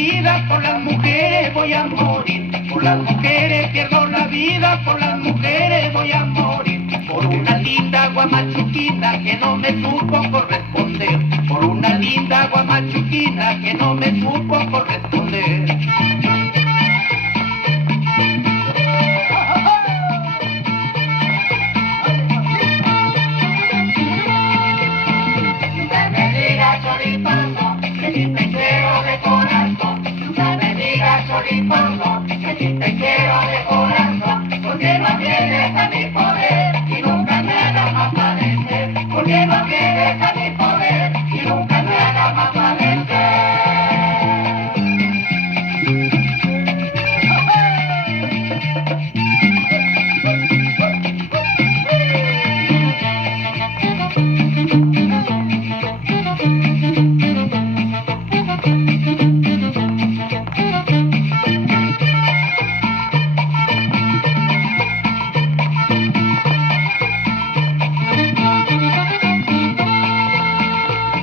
vida, por las mujeres voy a morir. Por las mujeres pierdo la vida, por las mujeres voy a morir. Por una linda guamachuquina que no me supo corresponder. Por una linda guamachuquina que no me supo corresponder. Que si te quiero de corazón, nunca me digas choripazo, que si te quiero de corazón, porque no vienes a mi poder y nunca me hagas más padecer, porque no vienes a mi poder y nunca me hagas más padecer.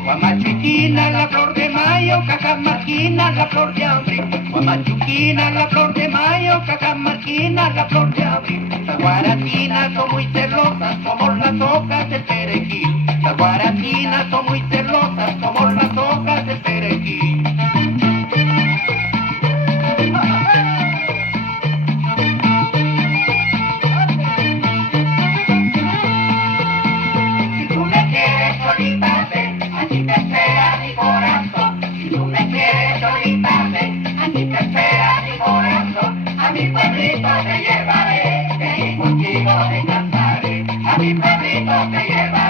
Guamachuquina, la flor de mayo, cajamarquina, la flor de abril. Guamachuquina, la flor de mayo, cajamarquina, la flor de abril. Las guaratinas son muy celosas como las hojas del perejil. Las guaratinas son muy celosas como las hojas del perejil. Si tú me quieres solita, ven, así te espera mi corazón. Si tú me quieres solita, ven, así te espera mi corazón. A mi pueblito te llevaré, y contigo me cantaré. A mi pueblito te llevaré.